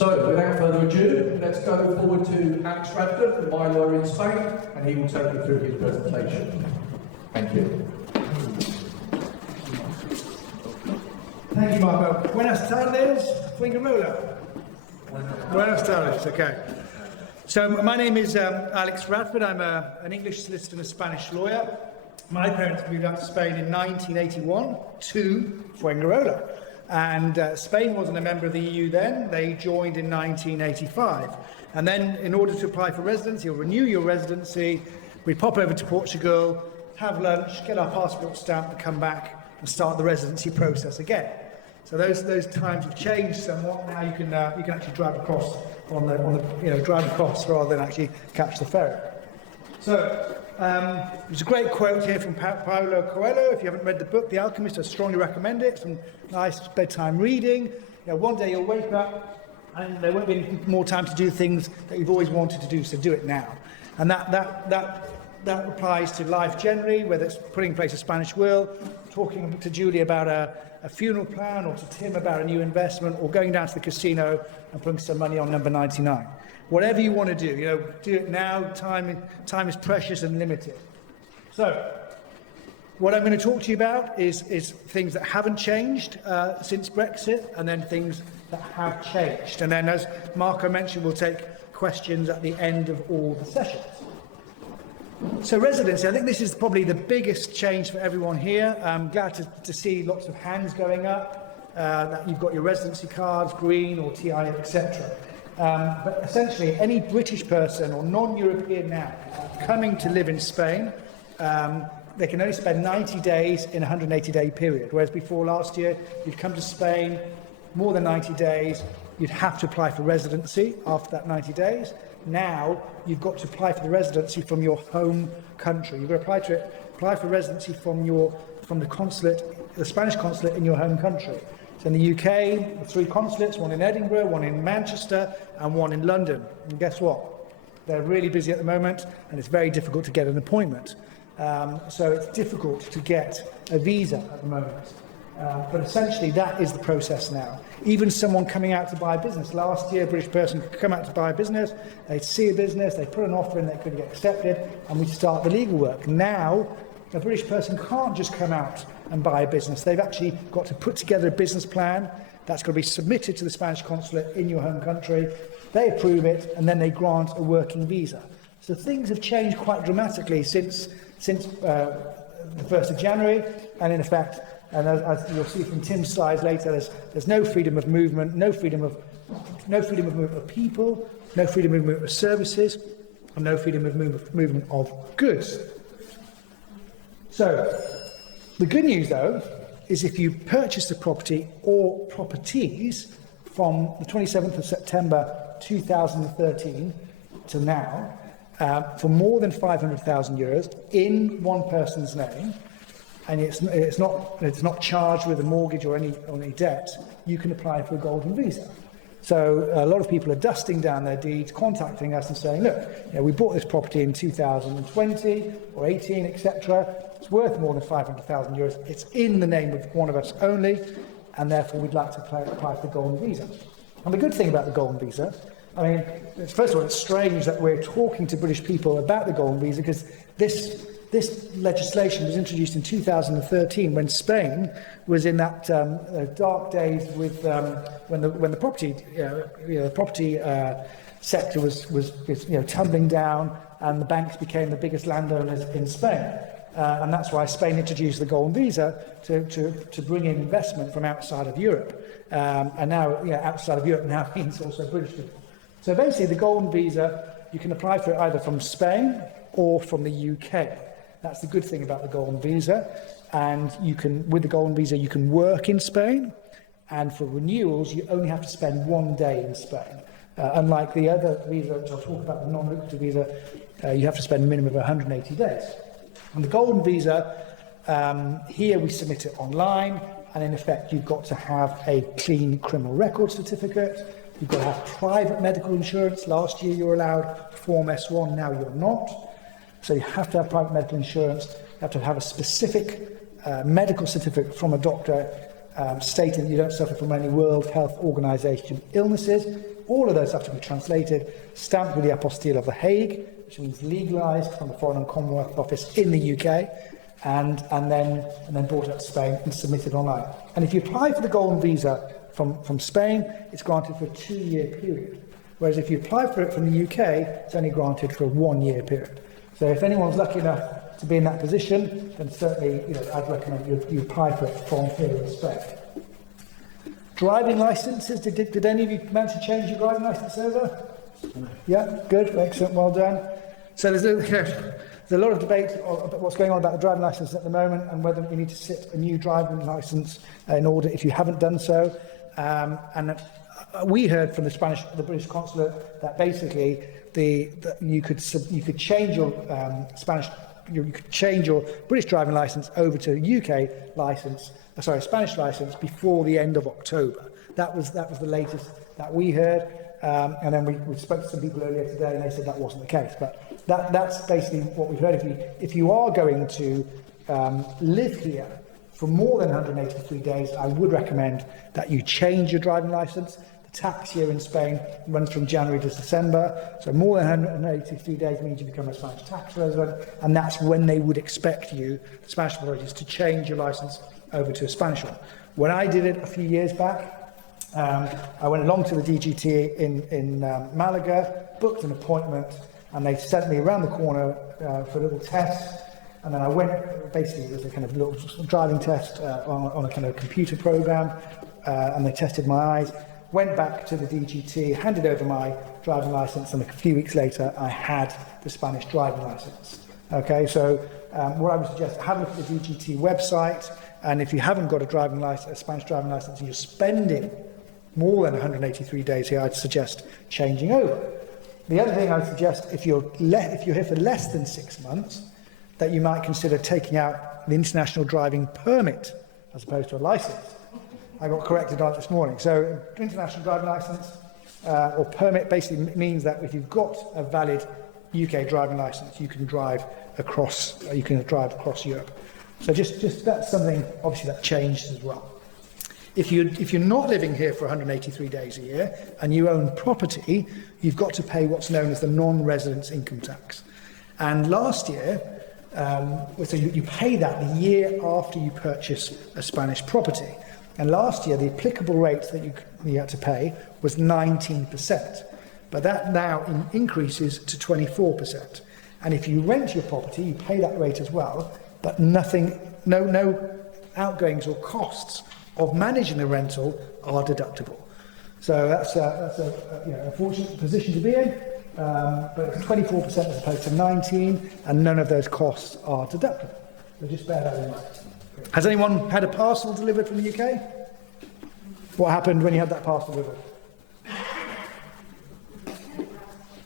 So, without further ado, let's go forward to Alex Radford, my lawyer in Spain, and he will take you through his presentation. Thank you. Thank you, Marco. Buenas tardes, Fuengirola. Buenas tardes, okay. So my name is Alex Radford. I'm an English solicitor and a Spanish lawyer. My parents moved out to Spain in 1981 to Fuengirola. And Spain wasn't a member of the EU then. They joined in 1985. And then in order to apply for residency or renew your residency, we pop over to Portugal, have lunch, get our passport stamped, and come back and start the residency process again. So those times have changed somewhat. Now you can actually drive across drive across rather than actually catch the ferry. So there's a great quote here from Paulo Coelho. If you haven't read the book, The Alchemist, I strongly recommend it. Some nice bedtime reading. One day you'll wake up and there won't be any more time to do things that you've always wanted to do. So do it now. And that applies to life generally, whether it's putting in place a Spanish will, talking to Julie about a funeral plan, or to Tim about a new investment, or going down to the casino and putting some money on number 99. Whatever you want to do, do it now. Time is precious and limited. So, what I'm going to talk to you about is things that haven't changed since Brexit, and then things that have changed. And then, as Marco mentioned, we'll take questions at the end of all the sessions. So residency, I think this is probably the biggest change for everyone here. I'm glad to see lots of hands going up, that you've got your residency cards, green or TI, etc. But essentially, any British person or non-European now coming to live in Spain, they can only spend 90 days in a 180-day period, whereas before last year, you'd come to Spain, more than 90 days, you'd have to apply for residency after that 90 days. Now, you've got to apply for the residency from your home country. You've got to apply for residency from the consulate, the Spanish consulate in your home country. So in the UK, 3 consulates, one in Edinburgh, one in Manchester, and one in London. And guess what? They're really busy at the moment, and it's very difficult to get an appointment. So it's difficult to get a visa at the moment. But essentially, that is the process now. Even someone coming out to buy a business. Last year, a British person could come out to buy a business, they'd see a business, they put an offer in, they couldn't get accepted, and we'd start the legal work. Now, a British person can't just come out and buy a business. They've actually got to put together a business plan that's got to be submitted to the Spanish consulate in your home country. They approve it, and then they grant a working visa. So things have changed quite dramatically since the 1st of January, and in effect, and as you'll see from Tim's slides later, there's no freedom of movement, no freedom of movement of people, no freedom of movement of services, and no freedom of movement of goods. So, the good news, though, is if you purchase a property or properties from the 27th of September 2013 to now, for more than €500,000 in one person's name, and it's not charged with a mortgage or any debt, you can apply for a golden visa. So a lot of people are dusting down their deeds, contacting us and saying, look, we bought this property in 2020 or 18, etc. It's worth more than €500,000. It's in the name of one of us only, and therefore we'd like to apply for the golden visa. And the good thing about the golden visa, I mean, first of all, it's strange that we're talking to British people about the golden visa, because this legislation was introduced in 2013 when Spain was in that dark days with when the property sector was tumbling down, and the banks became the biggest landowners in Spain, and that's why Spain introduced the golden visa to bring in investment from outside of Europe, and now outside of Europe now means also British people. So basically, the golden visa, you can apply for it either from Spain or from the UK. That's the good thing about the golden visa, and with the golden visa you can work in Spain, and for renewals you only have to spend 1 day in Spain. Unlike the other visa, which I'll talk about, the non-lucrative visa, you have to spend a minimum of 180 days. And the golden visa, here we submit it online, and in effect you've got to have a clean criminal record certificate, you've got to have private medical insurance. Last year you were allowed Form S1, now you're not. So you have to have private medical insurance, you have to have a specific medical certificate from a doctor stating that you don't suffer from any World Health Organization illnesses, All of those have to be translated, stamped with the apostille of The Hague, which means legalised from the Foreign and Commonwealth Office in the UK, and then brought up to Spain and submitted online. And if you apply for the golden visa from Spain, it's granted for a 2-year period. Whereas if you apply for it from the UK, it's only granted for a 1-year period. So if anyone's lucky enough to be in that position, then certainly, I'd recommend you apply for it from here in Spain. Driving licences, did any of you manage to change your driving licence over? Yeah, good, excellent, well done. So there's a lot of debate about what's going on about the driving licence at the moment and whether you need to sit a new driving licence in order if you haven't done so. We heard from the British consulate that basically you could change your you could change your British driving licence over to a UK licence, Spanish licence before the end of October. That was the latest that we heard, and then we spoke to some people earlier today, and they said that wasn't the case. But that's basically what we've heard. If you are going to live here for more than 183 days, I would recommend that you change your driving licence. The tax year in Spain runs from January to December, so more than 183 days means you become a Spanish tax resident, and that's when they would expect you, the Spanish authorities, to change your licence over to a Spanish one. When I did it a few years back, I went along to the DGT in Malaga, booked an appointment, and they sent me around the corner for a little test. And then I went, basically it was a kind of little driving test on a kind of computer program, and they tested my eyes. Went back to the DGT, handed over my driving licence, and a few weeks later I had the Spanish driving licence. Okay, so what I would suggest, have a look at the DGT website, and if you haven't got a Spanish driving licence, and you're spending more than 183 days here, I'd suggest changing over. The other thing I'd suggest, if you're here for less than 6 months, that you might consider taking out the international driving permit as opposed to a licence. I got corrected on it this morning. So international driving licence or permit basically means that if you've got a valid UK driving licence, you can drive across Europe. So just that's something obviously that changed as well. If you're not living here for 183 days a year and you own property, you've got to pay what's known as the non-residence income tax. And last year, so you pay that the year after you purchase a Spanish property. And last year, the applicable rate that you had to pay was 19%. But that now increases to 24%. And if you rent your property, you pay that rate as well, but no outgoings or costs of managing the rental are deductible. So that's a fortunate position to be in, but it's 24% as opposed to 19%, and none of those costs are deductible. So just bear that in mind. Has anyone had a parcel delivered from the UK? What happened when you had that parcel delivered?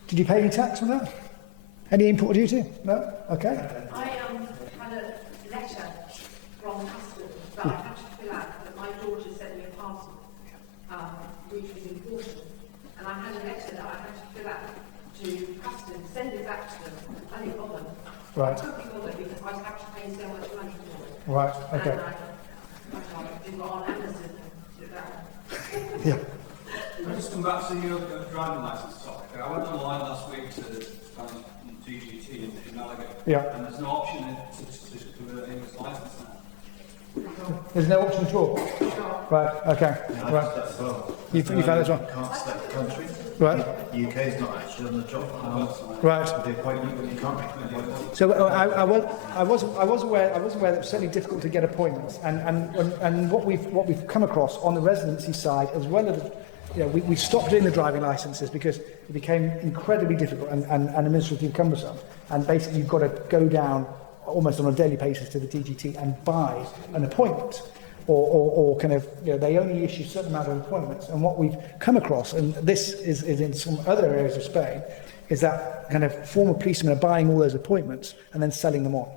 Did you pay any tax on that? Any import duty? No? Okay. I had a letter from customs that I had to fill out, that my daughter sent me a parcel, which was important. And I had a letter that I had to fill out to customs, send it back to them. I didn't bother. Right. I couldn't bother because I was actually paying so much money for it. Right, okay. And I got on Amazon and did that. Yeah. I'll just come back to your driving licence topic. I went online last week to the DGT in Malaga, and there's no option to convert English licence now. There's no option at all? Right, okay. Yeah, right. well. You found as well? Can't select the country. Right. The UK is not actually on the job. Right. The appointment, you can't make an appointment. So I was aware that it was certainly difficult to get appointments, and what we've come across on the residency side, as well as we stopped doing the driving licences because it became incredibly difficult and administratively cumbersome, and basically you've got to go down almost on a daily basis to the DGT and buy an appointment. Or kind of, they only issue a certain amount of appointments. And what we've come across, and this is in some other areas of Spain, is that kind of former policemen are buying all those appointments and then selling them on.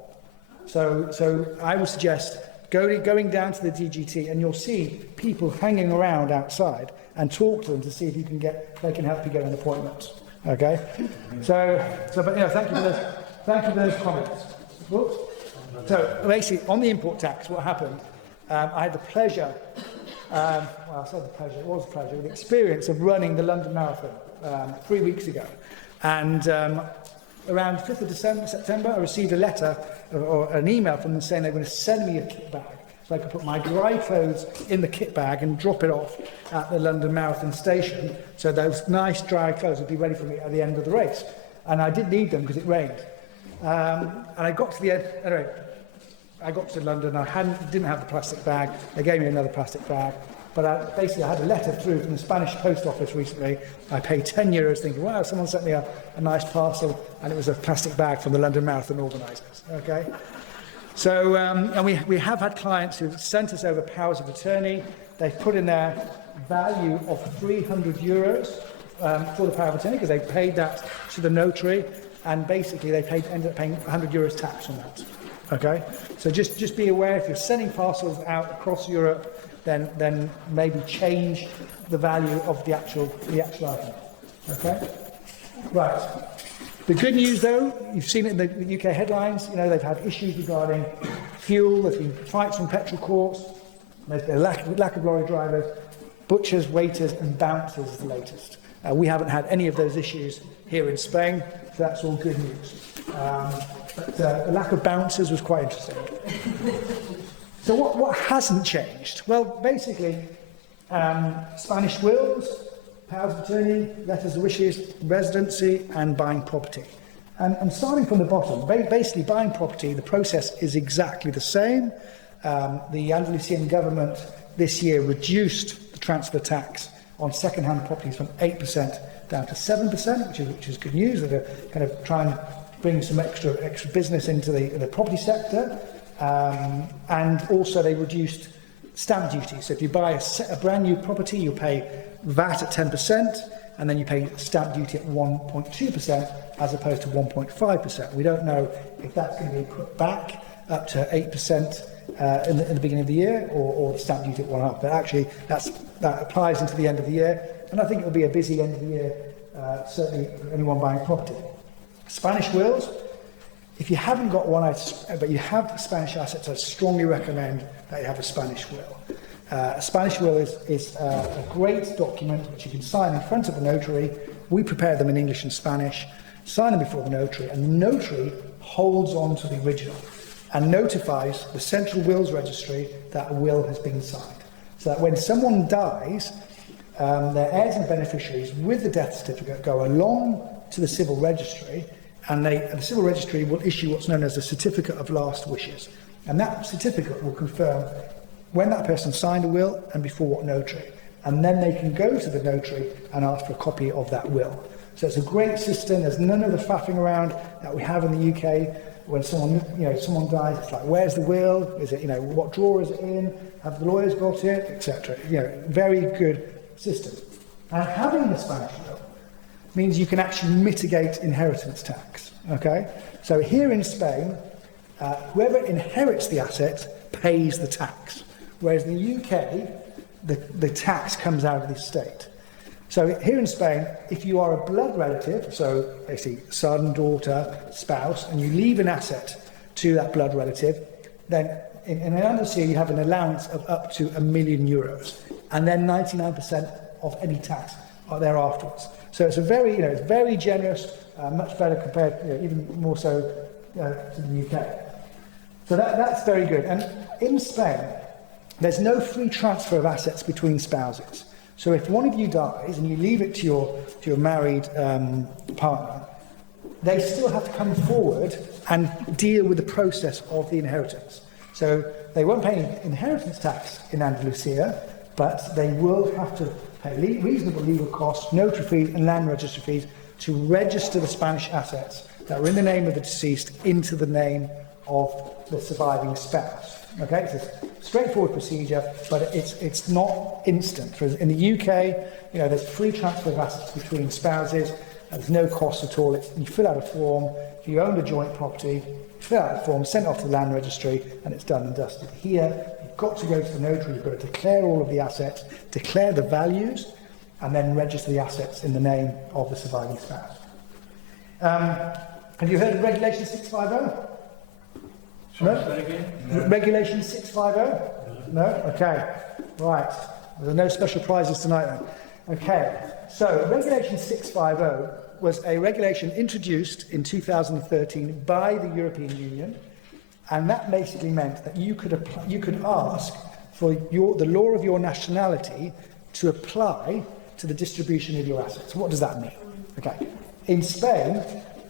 So I would suggest going down to the DGT, and you'll see people hanging around outside, and talk to them to see if they can help you get an appointment. Okay? But thank you for those comments. Whoops. So basically, on the import tax, what happened? I had the pleasure well, I said the pleasure, it was a pleasure, the experience of running the London Marathon 3 weeks ago. And around 5th of September, I received a letter or an email from them saying they were going to send me a kit bag so I could put my dry clothes in the kit bag and drop it off at the London Marathon station, so those nice dry clothes would be ready for me at the end of the race. And I did need them because it rained. And I got to the end, anyway, I got to London, didn't have the plastic bag, they gave me another plastic bag, but basically I had a letter through from the Spanish post office recently. I paid €10 thinking, wow, someone sent me a nice parcel, and it was a plastic bag from the London Marathon organisers, okay? So, and we have had clients who've sent us over powers of attorney. They've put in their value of €300 for the power of attorney because they paid that to the notary, and basically they ended up paying €100 tax on that. Okay, so just be aware if you're sending parcels out across Europe, then maybe change the value of the actual item. Okay, right. The good news, though, you've seen it in the UK headlines. You know, they've had issues regarding fuel. There's been fights on petrol courts. There's been a lack of lorry drivers, butchers, waiters, and bouncers is the latest. We haven't had any of those issues here in Spain, so that's all good news. But the lack of bouncers was quite interesting. So what hasn't changed? Well, basically, Spanish wills, powers of attorney, letters of wishes, residency, and buying property. And starting from the bottom, basically buying property, the process is exactly the same. The Andalusian government this year reduced the transfer tax on second-hand properties from 8% down to 7%, which is good news. They're kind of trying to bring some extra business into the property sector. And also they reduced stamp duty. So if you buy a brand new property, you pay VAT at 10%, and then you pay stamp duty at 1.2% as opposed to 1.5%. We don't know if that's going to be put back up to 8% in the beginning of the year, or the stamp duty at 1.5%. But actually, that applies into the end of the year, and I think it'll be a busy end of the year, certainly for anyone buying property. Spanish wills. If you haven't got one, but you have Spanish assets, I strongly recommend that you have a Spanish will. A Spanish will is a great document which you can sign in front of a notary. We prepare them in English and Spanish, sign them before the notary, and the notary holds on to the original and notifies the Central Wills Registry that a will has been signed. So that when someone dies, their heirs and beneficiaries with the death certificate go along to the civil registry, and the civil registry will issue what's known as a certificate of last wishes. And that certificate will confirm when that person signed a will and before what notary. And then they can go to the notary and ask for a copy of that will. So it's a great system. There's none of the faffing around that we have in the UK. When someone dies, it's like, where's the will? Is it, what drawer is it in? Have the lawyers got it, etc. Very good system. And having the Spanish will means you can actually mitigate inheritance tax. Okay, so here in Spain, whoever inherits the asset pays the tax, whereas in the UK, the tax comes out of the estate. So here in Spain, if you are a blood relative, so basically son, daughter, spouse, and you leave an asset to that blood relative, then in Andalusia you have an allowance of up to €1 million, and then 99% of any tax are there afterwards. So it's a very, it's very generous, much better compared, even more so to the UK. So that's very good. And in Spain, there's no free transfer of assets between spouses. So if one of you dies and you leave it to your married partner, they still have to come forward and deal with the process of the inheritance. So they won't pay inheritance tax in Andalusia, but they will have to pay reasonable legal costs, notary fees and land registry fees to register the Spanish assets that are in the name of the deceased into the name of the surviving spouse. Okay, it's a straightforward procedure, but it's not instant. In the UK, there's free transfer of assets between spouses. There's no cost at all. You fill out a form. If you own a joint property, fill out a form, send it off to the land registry, and it's done and dusted. Here, you've got to go to the notary. You've got to declare all of the assets, declare the values, and then register the assets in the name of the surviving spouse. Have you heard of Regulation 650? No? Regulation 650? No? Okay. Right. There are no special prizes tonight then. Okay, so Regulation 650 was a regulation introduced in 2013 by the European Union, and that basically meant that you could ask for the law of your nationality to apply to the distribution of your assets. What does that mean? Okay, in Spain,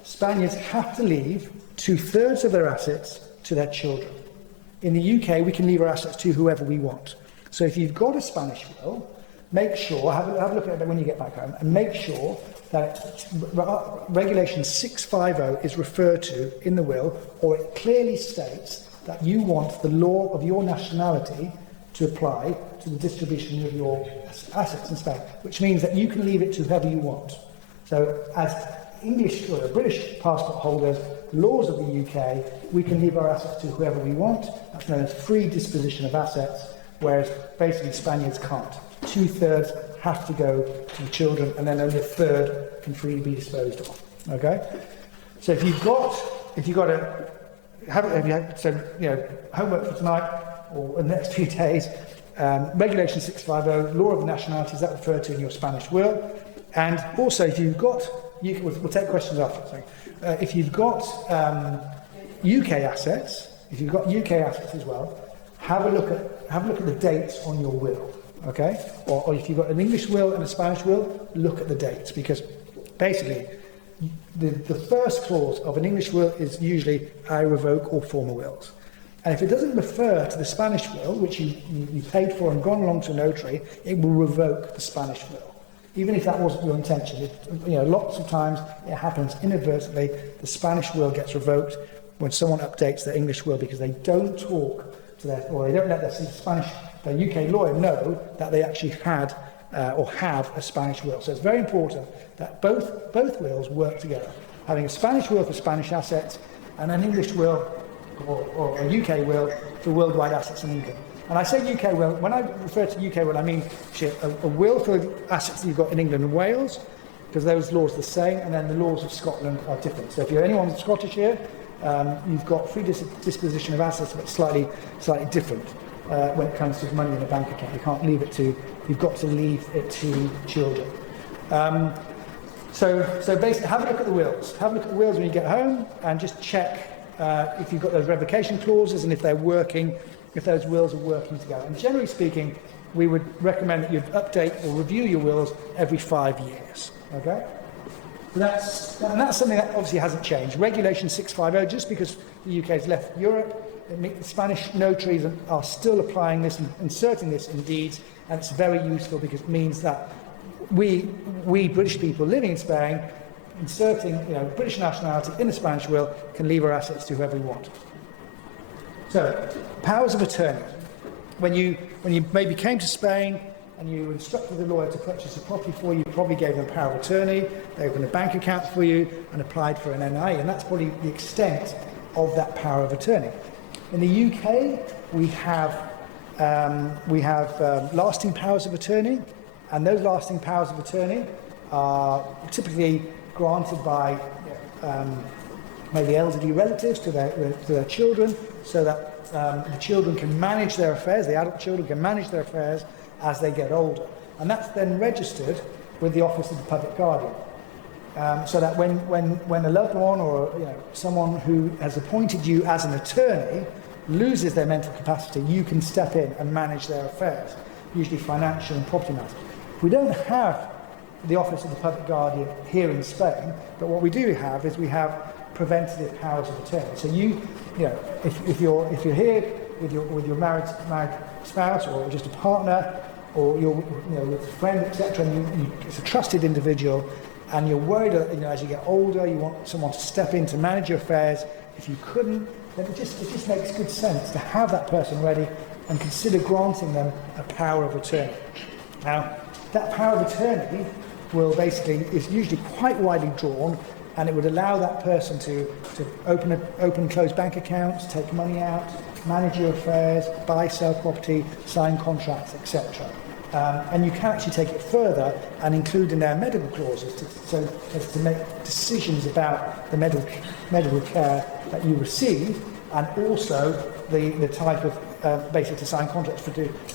Spaniards have to leave 2/3 of their assets to their children. In the UK, we can leave our assets to whoever we want. So if you've got a Spanish will, make sure, have a look at it when you get back home, and make sure that Regulation 650 is referred to in the will, or it clearly states that you want the law of your nationality to apply to the distribution of your assets in Spain, which means that you can leave it to whoever you want. So as English or British passport holders, laws of the UK, we can leave our assets to whoever we want. That's known as free disposition of assets, whereas basically Spaniards can't. 2/3 have to go to the children, and then only 1/3 can freely be disposed of. Okay, so if you've got homework for tonight or in the next few days, Regulation 650, law of nationality, is that referred to in your Spanish will? And also, if you've got, we'll take questions after. Sorry. If you've got UK assets, as well, have a look at the dates on your will. Okay, or if you've got an English will and a Spanish will, look at the dates, because basically the first clause of an English will is usually I revoke all former wills. And if it doesn't refer to the Spanish will, which you paid for and gone along to a notary, it will revoke the Spanish will. Even if that wasn't your intention. Lots of times it happens inadvertently. The Spanish will gets revoked when someone updates their English will because they don't talk to or they don't let their UK lawyer know that they actually had or have a Spanish will. So it's very important that both wills work together. Having a Spanish will for Spanish assets and an English will or a UK will for worldwide assets and income. And I say UK will, when I refer to UK will, I mean a will for assets that you've got in England and Wales, because those laws are the same, and then the laws of Scotland are different. So if you're anyone Scottish here, you've got free disposition of assets, but slightly different when it comes to money in a bank account. You can't leave it to, you've got to leave it to children. So basically, have a look at the wills. Have a look at the wills when you get home, and just check if you've got those revocation clauses and if they're working, if those wills are working together. And generally speaking, we would recommend that you update or review your wills every 5 years. Okay? That's something that obviously hasn't changed. Regulation 650, just because the UK has left Europe, the Spanish notaries are still applying this and inserting this in deeds, and it's very useful because it means that we British people living in Spain, inserting British nationality in a Spanish will, can leave our assets to whoever we want. So, powers of attorney. When you maybe came to Spain and you instructed the lawyer to purchase a property for you, probably gave them a power of attorney, they opened a bank account for you and applied for an NI, and that's probably the extent of that power of attorney. In the UK, we have lasting powers of attorney, and those lasting powers of attorney are typically granted by maybe elderly relatives to their children, so that the children can manage their affairs, the adult children can manage their affairs as they get older. And that's then registered with the Office of the Public Guardian. So that when a loved one or someone who has appointed you as an attorney loses their mental capacity, you can step in and manage their affairs, usually financial and property matters. We don't have the Office of the Public Guardian here in Spain, but what we do have is we have preventative powers of attorney. So if you're here with your married spouse or just a partner or you're with a friend, etc., and it's a trusted individual, and you're worried that as you get older you want someone to step in to manage your affairs. If you couldn't, then it just makes good sense to have that person ready and consider granting them a power of attorney. Now, that power of attorney is usually quite widely drawn, and it would allow that person to open and close bank accounts, take money out, manage your affairs, buy, sell property, sign contracts, etc. And you can actually take it further and include in there medical clauses to make decisions about the medical care that you receive and also the type of basically to sign contracts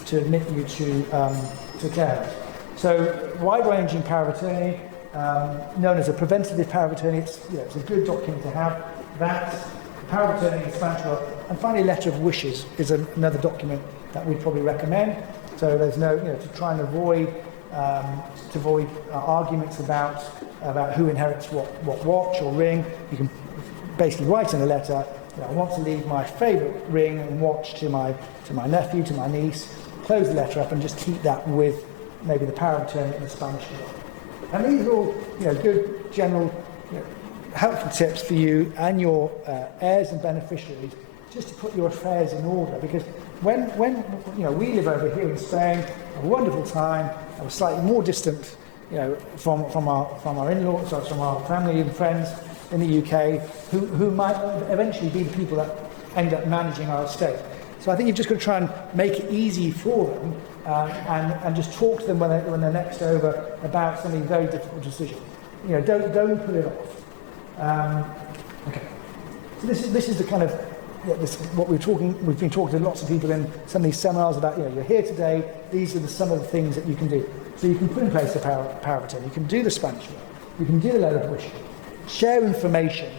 to admit you to care. So wide-ranging power of attorney, known as a preventative power of attorney. It's a good document to have. That power of attorney in Spanish law, and finally, letter of wishes is another document that we'd probably recommend. So there's no, to try and avoid arguments about who inherits what watch or ring. You can basically write in a letter, I want to leave my favourite ring and watch to my nephew, to my niece. Close the letter up and just keep that with maybe the power of attorney in the Spanish law. And these are all, good general, helpful tips for you and your heirs and beneficiaries, just to put your affairs in order. Because when we live over here in Spain, a wonderful time, and we're slightly more distant, from our in-laws, from our family and friends in the UK, who might eventually be the people that end up managing our estate. So I think you've just got to try and make it easy for them, and just talk to them when they're next over about something very difficult decision. Don't put it off. Okay. So this is the kind of what we've been talking to lots of people in some of these seminars about. You're here today. These are some of the things that you can do. So you can put in place the power of attorney. You can do the Spanish law. You can do the letter of wishes. Share information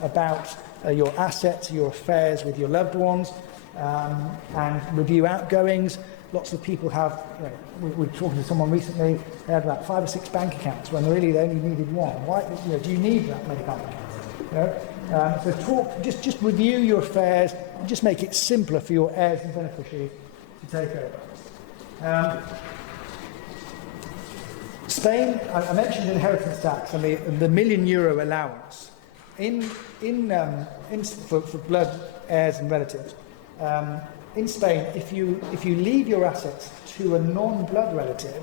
about your assets, your affairs with your loved ones, and review outgoings. Lots of people have, we were talking to someone recently, they had about 5 or 6 bank accounts when really they only needed one. Why, do you need that many bank accounts? So just review your affairs and just make it simpler for your heirs and beneficiaries to take over. Spain, I mentioned inheritance tax and the €1 million allowance for blood heirs and relatives. In Spain, if you leave your assets to a non-blood relative,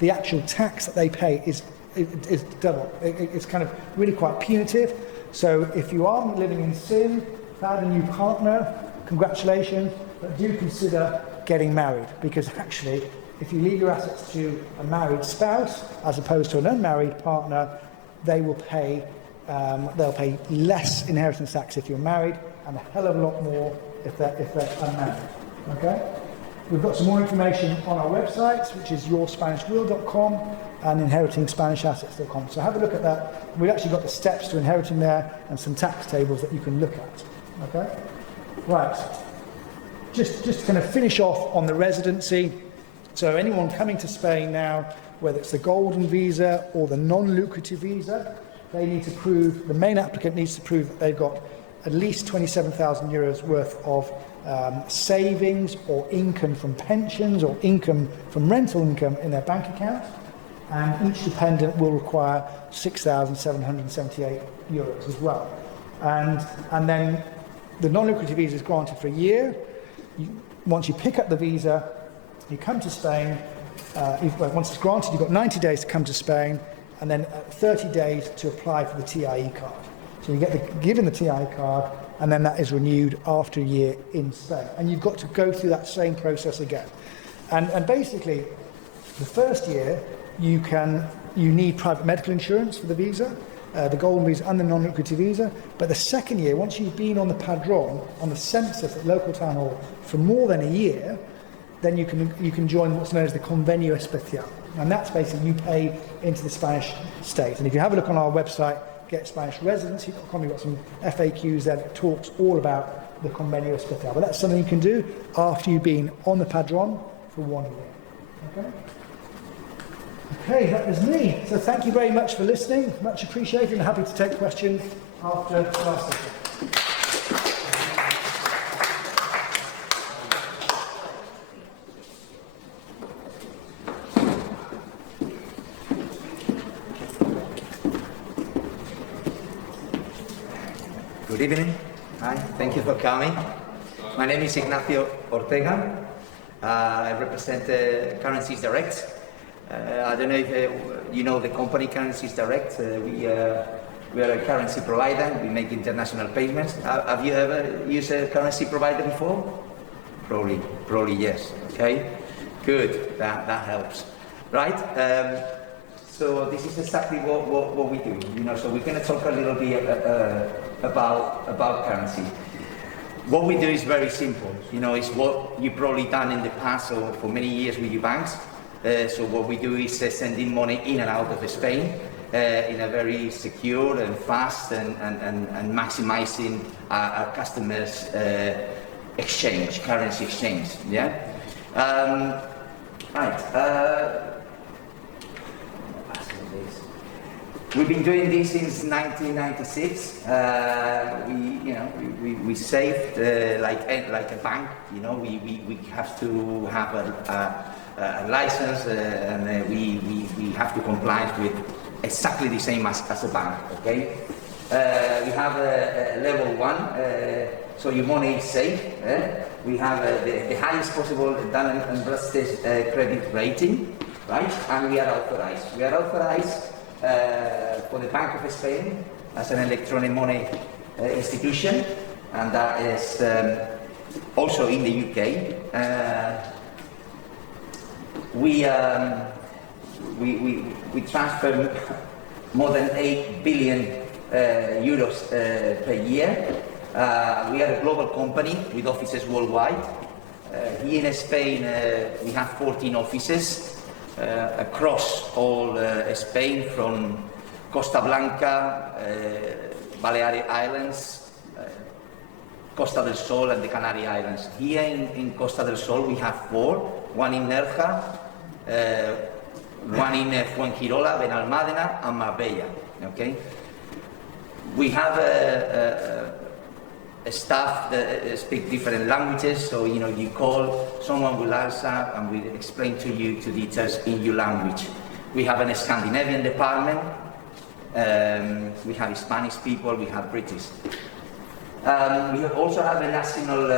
the actual tax that they pay is double. It's kind of really quite punitive. So if you are living in sin, found a new partner, congratulations, but do consider getting married, because actually, if you leave your assets to a married spouse as opposed to an unmarried partner, they'll pay less inheritance tax if you're married, and a hell of a lot more if they're unmarried. Okay? We've got some more information on our website, which is yourspanishwill.com and inheritingspanishassets.com. So have a look at that. We've actually got the steps to inheriting there and some tax tables that you can look at. Okay? Right. Just to kind of finish off on the residency. So anyone coming to Spain now, whether it's the golden visa or the non-lucrative visa, they need to prove, the main applicant needs to prove that they've got at least €27,000 worth of savings or income from pensions or income from rental income in their bank account, and each dependent will require €6,778 as well. And then the non-lucrative visa is granted for a year. Once you pick up the visa, you come to Spain. Once it's granted, you've got 90 days to come to Spain, and then 30 days to apply for the TIE card. So you get given the TI card, and then that is renewed after a year in Spain. And you've got to go through that same process again. And basically, the first year, you need private medical insurance for the visa, the golden visa and the non-lucrative visa. But the second year, once you've been on the padron, on the census at local town hall for more than a year, then you can join what's known as the Convenio Especial. And that's basically you pay into the Spanish state. And if you have a look on our website, GetSpanishResidency.com, you've got some FAQs there that talks all about the Convenio Especial. But that's something you can do after you've been on the padron for 1 year. Okay, that was me. So thank you very much for listening. Much appreciated, and happy to take questions after the last session. Good evening. Hi, thank you for coming. My name is Ignacio Ortega. I represent Currencies Direct. I don't know if you know the company Currencies Direct. We are a currency provider. We make international payments. Have you ever used a currency provider before? Probably yes. Okay, good. That helps. Right. So this is exactly what we do. So we're going to talk a little bit about currency. what we do is very simple. You know, it's what you've probably done in the past or for many years with your banks. So what we do is sending money in and out of Spain in a very secure and fast and maximizing our customers' exchange, currency exchange. Yeah. Right. We've been doing this since 1996. We saved like a bank. You know, we have to have a license and we have to comply with exactly the same as a bank. Okay. We have a level 1, so your money is safe. We have the highest possible Dun & Bradstreet credit rating, right? And we are authorized. We are authorized for the Bank of Spain as an electronic money institution, and that is also in the UK. We transfer more than 8 billion euros per year. We are a global company with offices worldwide. Here in Spain, we have 14 offices. Across all Spain, from Costa Blanca, Balearic Islands, Costa del Sol and the Canary Islands. Here in Costa del Sol we have 4, one in Nerja, one in Fuengirola, Benalmádena and Marbella. Okay? We have a staff that speak different languages, so you know, you call, someone will answer and will explain to you the details in your language. We have a Scandinavian department, we have Spanish people, we have British. We also have a national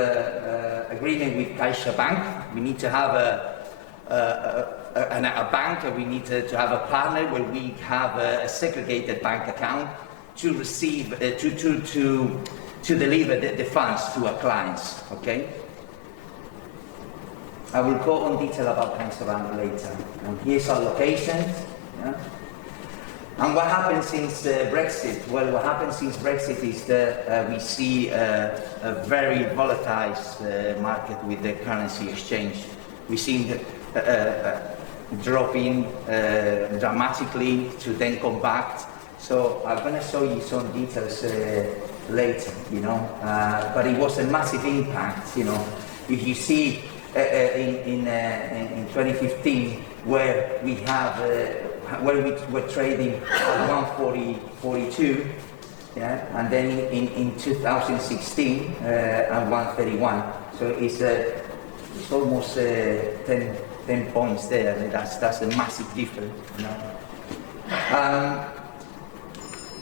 agreement with CaixaBank. We need to have a bank, and we need to have a partner where we have a segregated bank account to receive, to deliver the funds to our clients. Okay? I will go on detail about CaixaBank later. And here's our locations. Yeah? And what happened since Brexit? Well, what happened since Brexit is that we see a very volatile market with the currency exchange. We've seen dropping dramatically to then come back. So I'm going to show you some details later, you know, but it was a massive impact, you know. If you see in 2015 where we have where we were trading at 140.42, yeah, and then in 2016 at 131. So it's almost 10 points there. That's a massive difference, you know.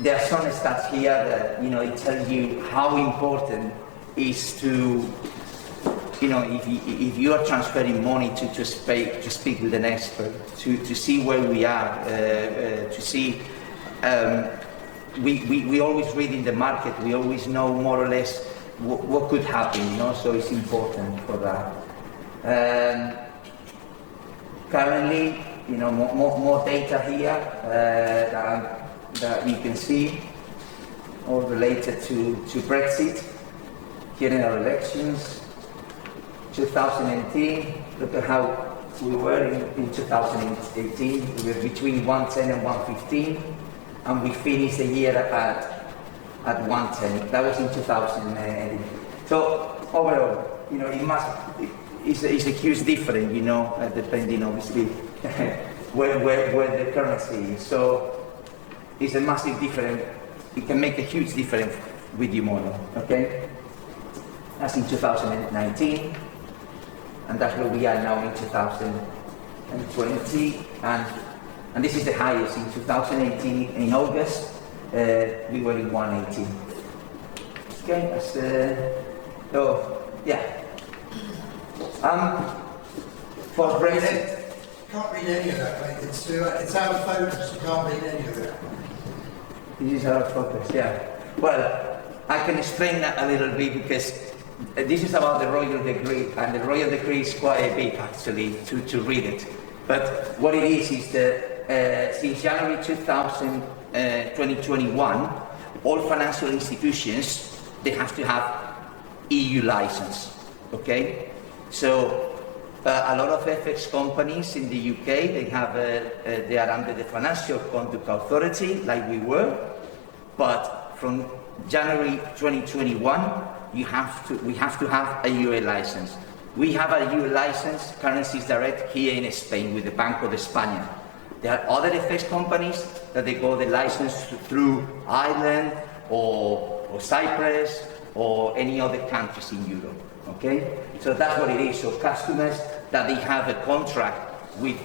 There are some stats here that, you know, it tells you how important it is to, you know, if you are transferring money to speak with an expert, to see where we are, to see, we always read in the market, we always know more or less what could happen, you know, so it's important for that. Currently, you know, more data here that you can see, all related to Brexit, general elections, 2018, look at how we were in 2018, we were between 110 and 115, and we finished the year at 110, that was in 2018. So overall, you know, it's a huge difference, you know, depending obviously where the currency is. So it's a massive difference. It can make a huge difference with your model. Okay, that's in 2019, and that's where we are now in 2020. And this is the highest in 2018. In August, we were in 118. Okay, that's so yeah. For Brexit. Can't read any of that, mate. It's out of focus. You can't read any of that. This is out of focus, yeah. Well, I can explain that a little bit because this is about the royal decree, and the royal decree is quite big actually to read it. But what it is that since January 2021, all financial institutions, they have to have EU license, okay? So a lot of FX companies in the UK, they are under the Financial Conduct Authority, like we were, but from January 2021, we have to have a UA license. We have a UA license, Currencies Direct, here in Spain with the Banco de España. There are other FX companies that they got the license through Ireland or Cyprus or any other countries in Europe, okay? So that's what it is. So customers that they have a contract with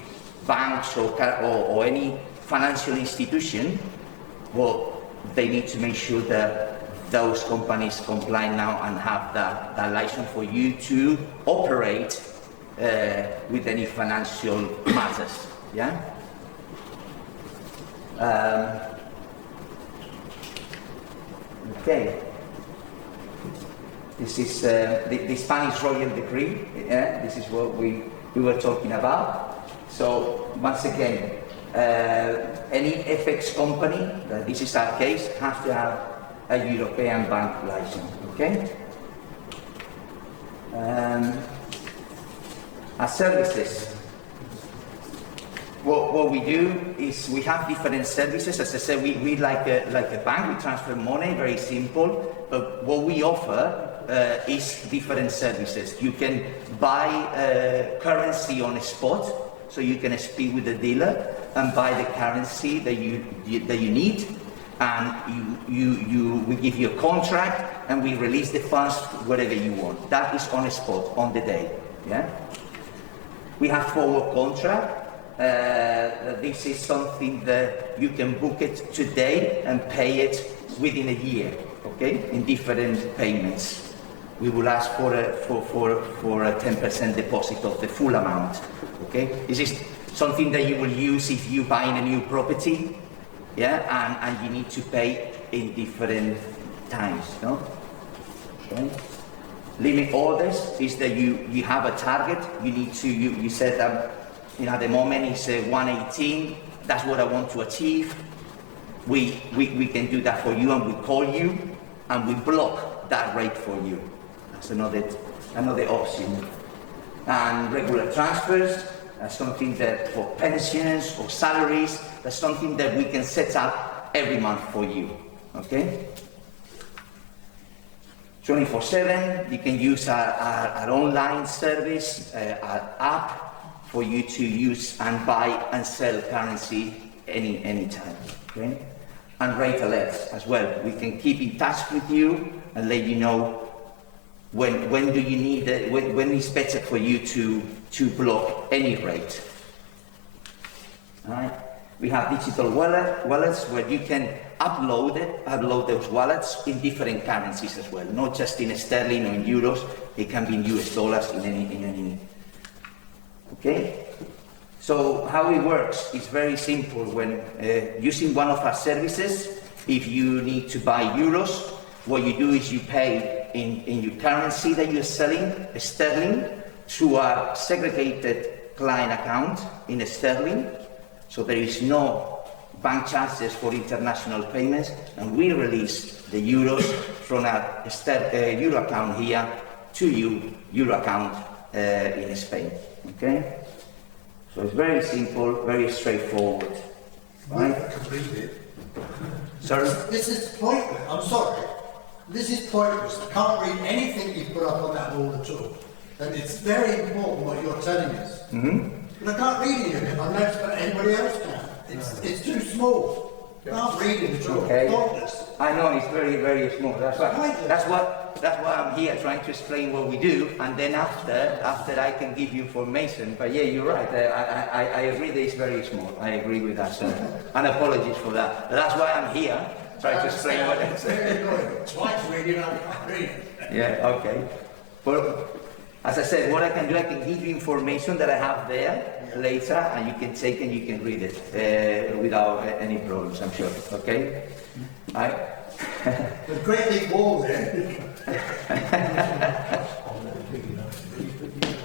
banks or any financial institution, well, they need to make sure that those companies comply now and have that license for you to operate with any financial matters, yeah? Okay. This is the Spanish Royal Decree. Yeah? This is what we were talking about. So once again, any FX company, this is our case, has to have a European bank license. Okay. Our services. What we do is we have different services. As I said, we like a bank. We transfer money, very simple. But what we offer is different services. You can buy currency on a spot, so you can speak with the dealer and buy the currency that you need, and we give you a contract and we release the funds wherever you want. That is on a spot, on the day. Yeah. We have forward contract. This is something that you can book it today and pay it within a year, okay, in different payments. We will ask for a 10% deposit of the full amount, okay? This is something that you will use if you buy in a new property, yeah, and you need to pay in different times, no? Okay. Limit orders is that you have a target. You need to, you set up, at the moment it's 118, that's what I want to achieve. We can do that for you, and we call you and we block that rate for you. That's another option. And regular transfers, something that for pensions or salaries, that's something that we can set up every month for you, okay? 24/7, you can use our online service, our app, for you to use and buy and sell currency anytime, okay? And rate alerts as well. We can keep in touch with you and let you know when do you need it, when it's better for you to block any rate. All right? We have digital wallets where you can upload those wallets in different currencies as well, not just in sterling or in euros. It can be in US dollars, in any. Okay, so how it works is very simple. When using one of our services, if you need to buy euros, what you do is you pay in your currency that you're selling, sterling, to our segregated client account in sterling, so there is no bank charges for international payments, and we release the euros from our euro account here to your euro account in Spain. Okay? So it's very simple, very straightforward. Right? I can read it. Sorry? This is pointless. I'm sorry. This is pointless. I can't read anything you put up on that wall at all. And it's very important what you're telling us. Mm-hmm. But I can't read any of it unless anybody else can. It's too small. I can't read it at all. Okay. Pointless. I know it's very, very small. That's why I'm here trying to explain what we do, and then after I can give you information. But yeah, you're right. I agree that it's very small. I agree with that, sir. And apologies for that. But that's why I'm here, trying to explain what I'm saying. Twice reading, I can't read it. Yeah, okay. Well, as I said, what I can do, I can give you information that I have there later, and you can take and you can read it without any problems, I'm sure. Okay? Right? There's a great big wall there.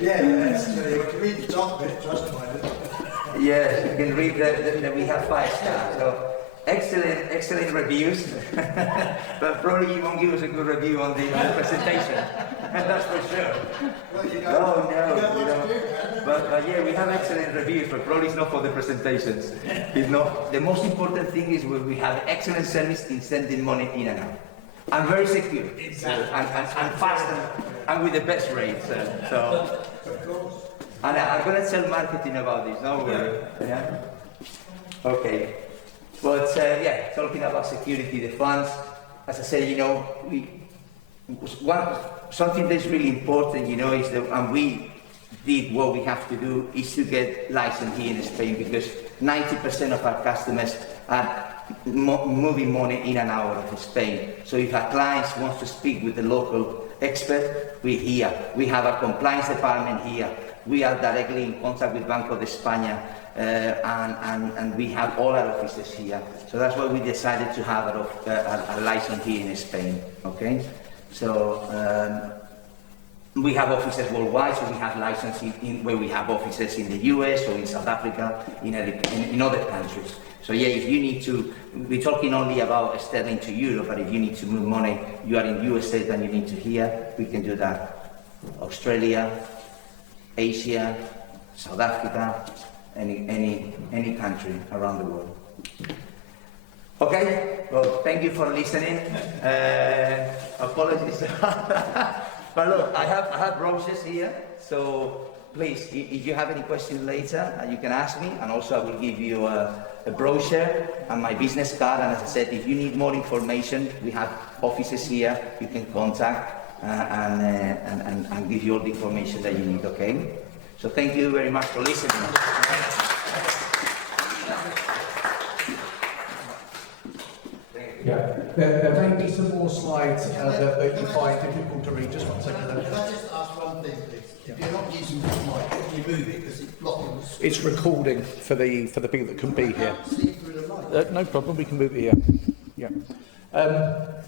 Yeah, you can read the top bit, just by it. Yes, you can read that we have 5 stars. So excellent reviews, but probably you won't give us a good review on the presentation. That's for sure. Well, you Oh no, got you much know. to do, man. But yeah, we have excellent reviews, but probably it's not for the presentations. It's not. The most important thing is we have excellent service in sending money in and out, and very secure, Exactly. and fast, and with the best rates. So. Of course. And I'm going to tell marketing about this, no worry. Yeah? Okay. But yeah, talking about security, the funds, as I said, you know, something that's really important, you know, is that, and we did what we have to do, is to get licensed here in Spain, because 90% of our customers are moving money in and out of Spain. So if our clients want to speak with the local expert, we're here. We have a compliance department here. We are directly in contact with Banco de España, and we have all our offices here. So that's why we decided to have a license here in Spain, okay? So we have offices worldwide, so we have licenses where we have offices in the US or in South Africa, in other countries. So yeah, if you need to, we're talking only about sterling to euro, but if you need to move money, you are in USA and you need to here, we can do that. Australia, Asia, South Africa, any country around the world. Okay, well, thank you for listening. Apologies. But look, I have brochures here, so please, if you have any questions later, you can ask me, and also I will give you a brochure and my business card. And as I said, if you need more information, we have offices here you can contact. And give you all the information that you need, okay? So thank you very much for listening. Yeah, there may be some more slides that you find difficult to read. Just one second. Can I just ask one thing, please? If you're not using this mic, can you move it because it's blocking the screen? It's recording for the people that can be here. See through the mic. No problem, we can move it here. Yeah.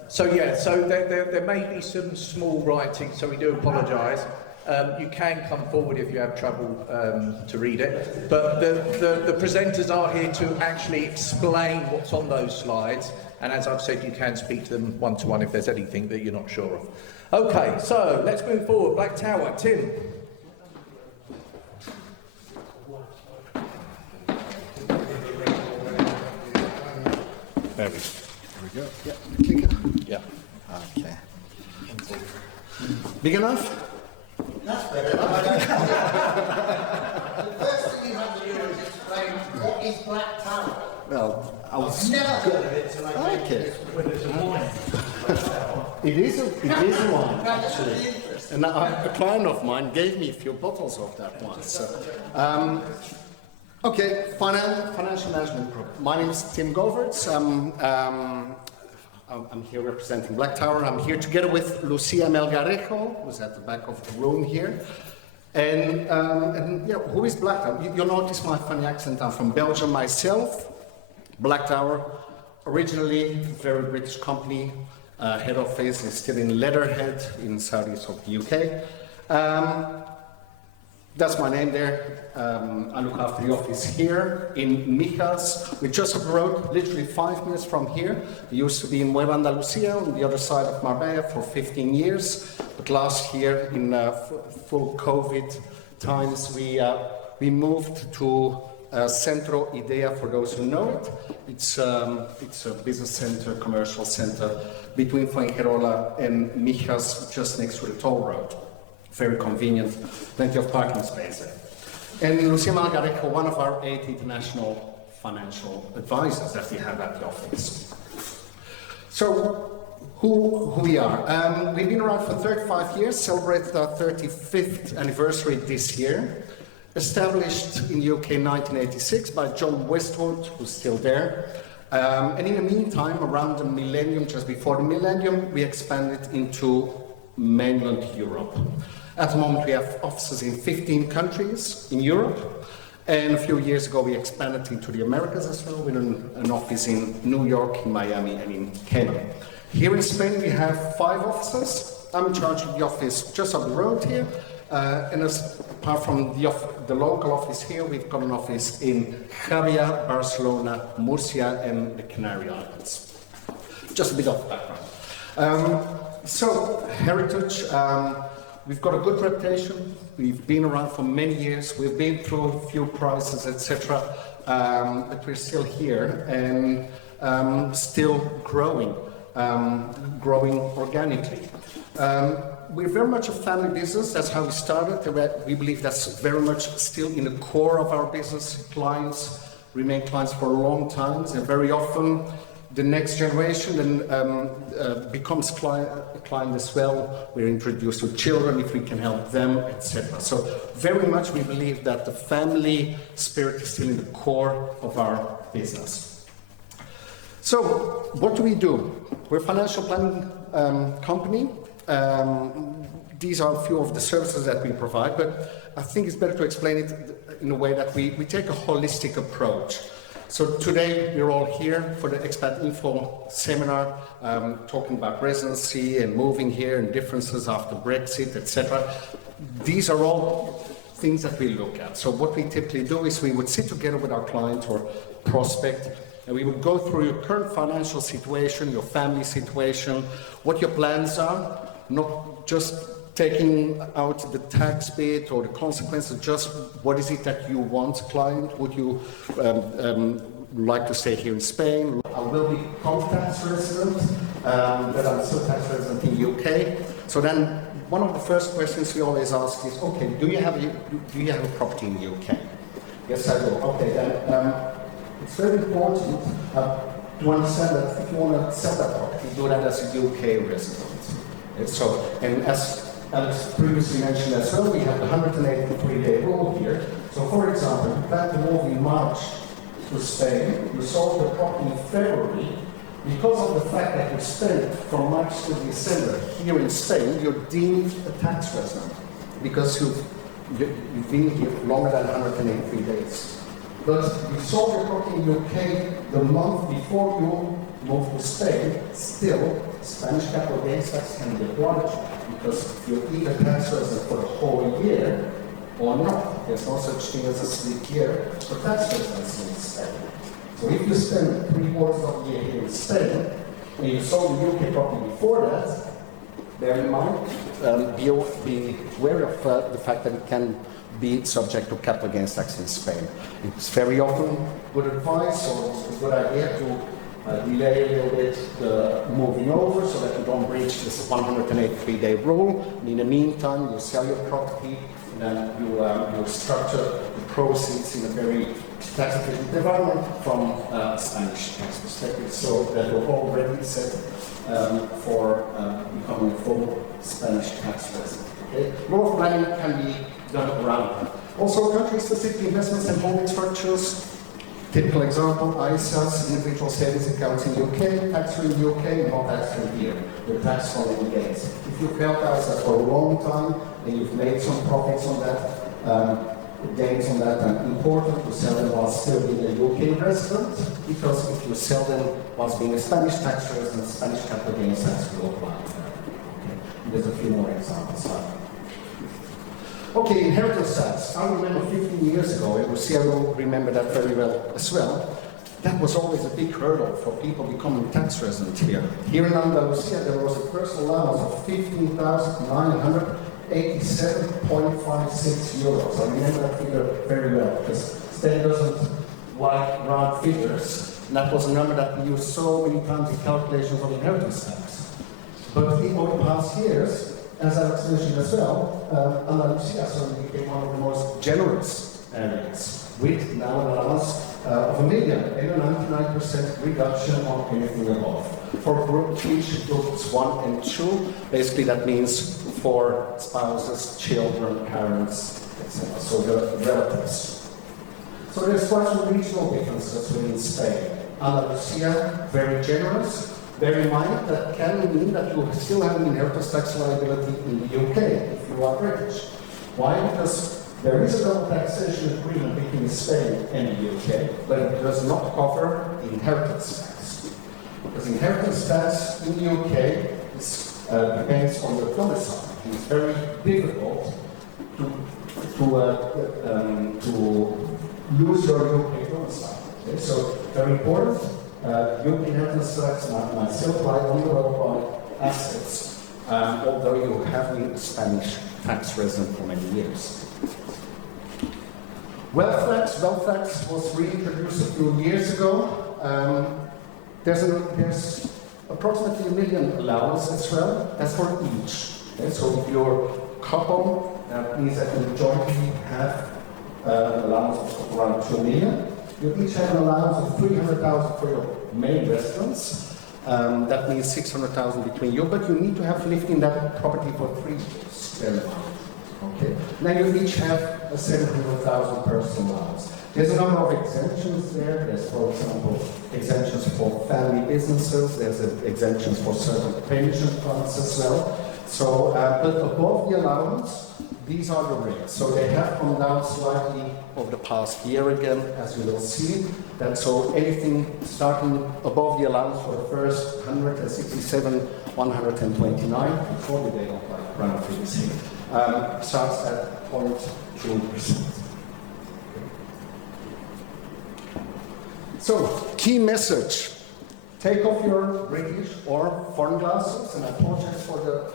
So there may be some small writing, so we do apologise. You can come forward if you have trouble to read it, but the presenters are here to actually explain what's on those slides, and as I've said, you can speak to them one-to-one if there's anything that you're not sure of. Okay, so let's move forward. Black Tower, Tim. There we go. Yeah, clicker. Yeah. Okay. Big enough? That's better. The first thing you have to do is explain what is Black Tower. Well, I've never heard of it till I made Okay. this when there's a wine. It is a wine, That's actually. really interesting. And a client of mine gave me a few bottles of that one. So, okay, financial management group. My name is Tim Govertz. I'm here representing Black Tower. I'm here together with Lucia Melgarejo, who's at the back of the room here. And yeah, who is Black Tower? You'll notice my funny accent. I'm from Belgium myself. Black Tower, originally a very British company. Head office is still in Leatherhead in southeast of the UK. That's my name there. I look after the office here in Mijas. We're just up the road, literally 5 minutes from here. We used to be in Nueva Andalucía on the other side of Marbella for 15 years. But last year, in full COVID times, we moved to Centro Idea, for those who know it. It's a business center, commercial center between Fuengirola and Mijas, just next to the toll road. Very convenient, plenty of parking space there. And Lucia Malgarejo, one of our 8 international financial advisors that we have at the office. So, who we are? We've been around for 35 years, celebrated our 35th anniversary this year. Established in the UK in 1986 by John Westwood, who's still there. And in the meantime, around the millennium, just before the millennium, we expanded into mainland Europe. At the moment, we have offices in 15 countries in Europe. And a few years ago, we expanded into the Americas as well, with an office in New York, in Miami, and in Canada. Here in Spain, we have 5 offices. I'm in charge of the office just up the road here. And apart from the local office here, we've got an office in Javier, Barcelona, Murcia, and the Canary Islands. Just a bit of background. So, heritage, we've got a good reputation. We've been around for many years. We've been through a few crises, etc. But we're still here and still growing, growing organically. We're very much a family business. That's how we started. We believe that's very much still in the core of our business. Clients remain clients for a long time, and very often the next generation then becomes a client as well. We're introduced to children if we can help them, etc. So very much we believe that the family spirit is still in the core of our business. So what do we do? We're a financial planning company. These are a few of the services that we provide, but I think it's better to explain it in a way that we take a holistic approach. So today we're all here for the Expat Info seminar, talking about residency and moving here and differences after Brexit, etc. These are all things that we look at. So what we typically do is we would sit together with our client or prospect, and we would go through your current financial situation, your family situation, what your plans are, not just taking out the tax bit or the consequences, just what is it that you want, client? Would you like to stay here in Spain? I will become tax resident, but I'm still tax resident in the UK. So then one of the first questions we always ask is, okay, do you have a property in the UK? Yes, I do. Okay, then it's very important to understand that if you want to sell that property, do that as a UK resident. So, and as Alex previously mentioned as well, we have the 183-day rule here. So, for example, you plan to move in March to Spain, you sold the property in February, because of the fact that you spent from March to December here in Spain, you're deemed a tax resident because you've been here longer than 183 days. But you sold your property in the UK the month before you moved to Spain, still, Spanish capital gains tax can be applied because you're either tax resident for the whole year or not. There's no such thing as a split year for tax residents in Spain. So if you spend 3/4 of the year here in Spain, and you sold the UK property before that, bear in mind, be aware of the fact that it can be subject to capital gains tax in Spain. It's very often good advice or a good idea to delay a little bit the moving over so that you don't breach this 183-day rule. And in the meantime, you sell your property and then you structure the proceeds in a very tax-efficient environment from a Spanish tax perspective, so that you're already set for becoming a full Spanish tax resident. Okay? More planning can be done around that. Also, country-specific investments and holding structures. Typical example, ISAs, individual savings accounts in the UK, tax-free in the UK, not tax-free here. Your tax holding gains. If you've held ISAs for a long time and you've made some profits on that, gains on that, and important to sell them while still being a UK resident, because if you sell them whilst being a Spanish tax resident, Spanish capital gains tax will apply. Okay. There's a few more examples. Okay, inheritance tax. I remember 15 years ago, and Lucia will remember that very well as well, that was always a big hurdle for people becoming tax residents here. Here in Andalusia, there was a personal allowance of 15,987.56 euros. I remember that figure very well, because Spain doesn't like round figures, and that was a number that we used so many times in calculations of inheritance tax. But over the past years, as Alex mentioned as well, Andalusia suddenly became one of the most generous areas, with now an allowance of $1 million and a 99% reduction on anything above. For group each groups 1 and 2, basically that means for spouses, children, parents, etc. So the relatives. So there's quite some regional differences within Spain. Andalusia, very generous. Bear in mind that can mean that you still have an inheritance tax liability in the UK if you are British. Why? Because there is a double taxation agreement between Spain and the UK, but it does not cover inheritance tax. Because inheritance tax in the UK depends on your domicile. It's very difficult use your UK domicile. Okay? So very important. UK national selects myself by on the road by assets, although you have been a Spanish tax resident for many years. Wealth tax was reintroduced a few years ago. There's approximately 1 million allowance as well. That's for each. Okay? So if you're a couple, that means that you jointly have an allowance of around 2 million. You each have an allowance of 300,000 for your main residence. That means 600,000 between you, but you need to have lived in that property for 3 years. Okay. Now you each have a 700,000 personal allowance. There's a number of exemptions there. There's, for example, exemptions for family businesses. There's exemptions for certain pension funds as well. So, but above the allowance, these are the rates. So they have come down slightly over the past year again, as you will see. That so anything starting above the allowance for the first 167, 129, before we don't like round figures here, starts at 0.2%. So, key message. Take off your British or foreign glasses, and I apologize for the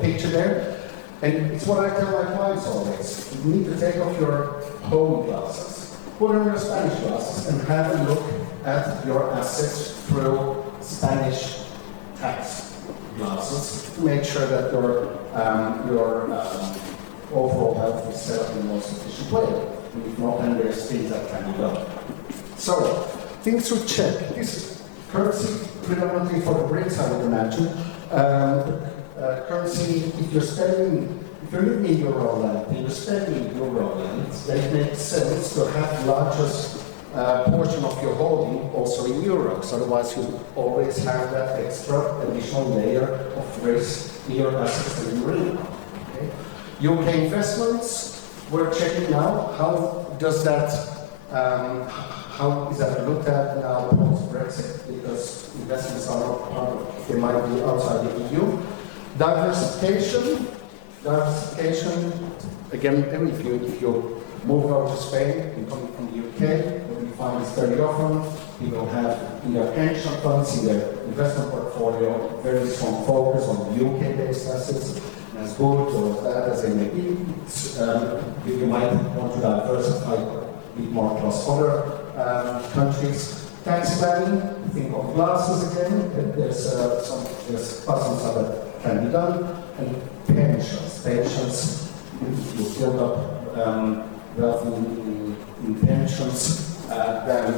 picture there. And it's what I tell my clients always. You need to take off your home glasses, put on your Spanish glasses, and have a look at your assets through Spanish tax glasses to make sure that your overall health is set up in the most efficient way. And if not, then there's things that can be done. So, things to check. This is currency predominantly for the Brits, I would imagine. Currency, if you're living in Euroland, and you're spending in Euroland, it makes sense to have the largest portion of your holding also in euros. Otherwise, you always have that extra additional layer of risk in your assets that you're in. Okay? UK investments, we're checking now. How is that looked at now post-Brexit? Because investments are not part of, they might be outside the EU. Diversification, again, if you move over to Spain, you're coming from the UK, what you find is very often people have in their pension funds, in their investment portfolio, very strong focus on UK-based assets, and as good or as bad as they may be, you might want to diversify a bit more across other countries. Tax planning, think of glasses again, there's puzzles that can be done, and pensions, you build up wealth in pensions, then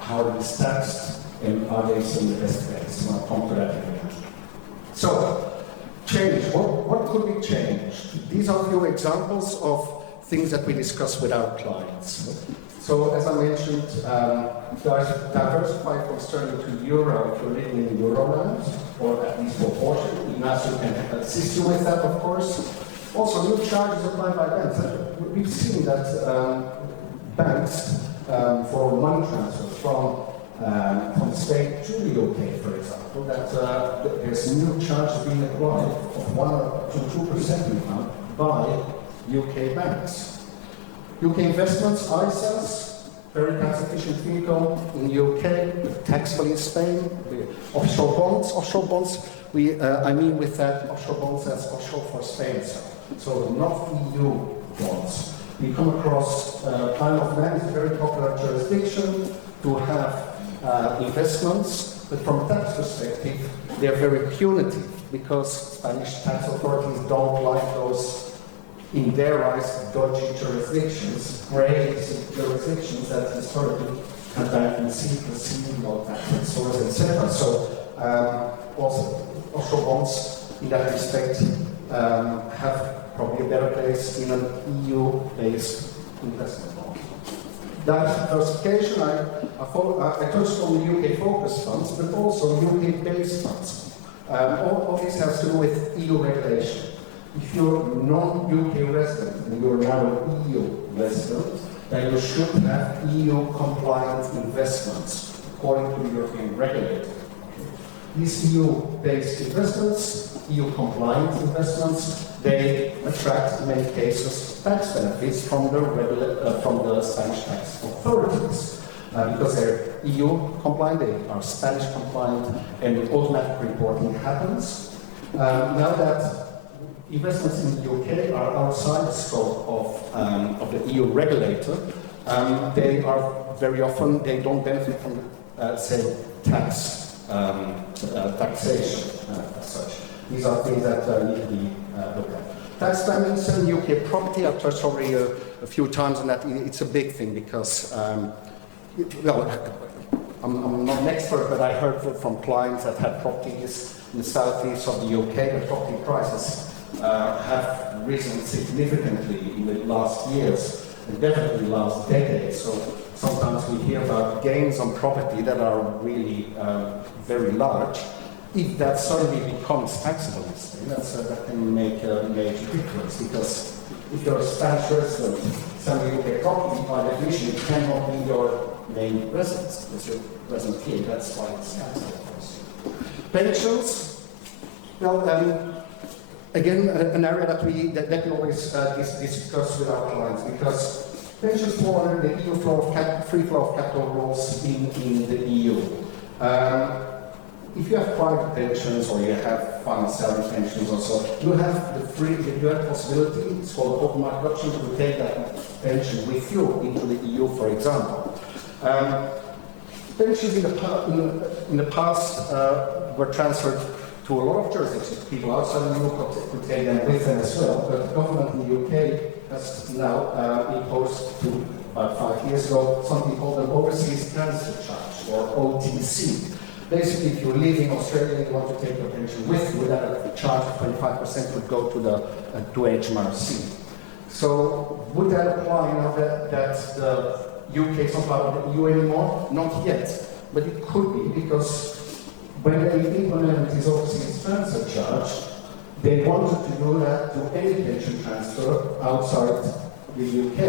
how it is taxed, and are they still the best place? I'll come to that in a minute. So, change, what could be changed? These are a few examples of things that we discuss with our clients. So, as I mentioned, diversify from sterling to euro if you're living in Euroland, or at least proportionally. Ignacio can assist you with that, of course. Also, new charges applied by banks. We've seen that banks, for money transfers from Spain to the UK, for example, that there's new charges being applied of 1 to 2% income by UK banks. UK investments, ISAs, very tax efficient vehicle in the UK, taxable in Spain. Offshore bonds, I mean with that, offshore bonds as offshore for Spain. So not EU bonds. We come across Isle of Man is a very popular jurisdiction to have investments, but from a tax perspective, they're very punitive because Spanish tax authorities don't like those, in their eyes, dodgy jurisdictions, grey jurisdictions that historically have banking secrecy, no tax source, etc. So also offshore bonds in that respect have probably a better place in an EU-based investment bond. Diversification, I touched on the UK focused funds, but also UK-based funds. All this has to do with EU regulation. If you're non-UK resident and you're now an EU resident, then you should have EU-compliant investments according to the European regulator. These EU-based investments, EU-compliant investments, they attract, in many cases, tax benefits from the Spanish tax authorities. Because they're EU compliant, they are Spanish compliant, and automatic reporting happens. Now that investments in the UK are outside the scope of the EU regulator, they are very often, they don't benefit from, say, taxation as such. These are things that need to be looked at. Tax planning in UK property, I've touched already a few times on that. It's a big thing because well, I'm not an expert, but I heard from clients that had properties in the southeast of the UK that property prices have risen significantly in the last years, and definitely last decade. So sometimes we hear about gains on property that are really very large. If that suddenly becomes taxable, that can make a major difference, because if you're a Spanish resident selling UK property, by definition, it cannot be your main residence, because you're resident here. That's why it's taxable. Pensions, well, again, an area that we always discuss with our clients, because pensions fall under the EU free flow of capital rules in the EU. If you have private pensions or you have final salary pensions also, you have the possibility, it's called automatic option, to take that pension with you into the EU, for example. Pensions in the past were transferred to a lot of jurisdictions. People outside the EU could take them with them as well, but the government in the UK has now imposed, about 5 years ago, something called an overseas transfer charge, or OTC. Basically, if you live in Australia and you want to take your pension with you, that a charge of 25% would go to HMRC. So would that apply now that the UK is not part of the EU anymore? Not yet, but it could be, because when they implemented this overseas transfer charge, they wanted to do that to any pension transfer outside the UK.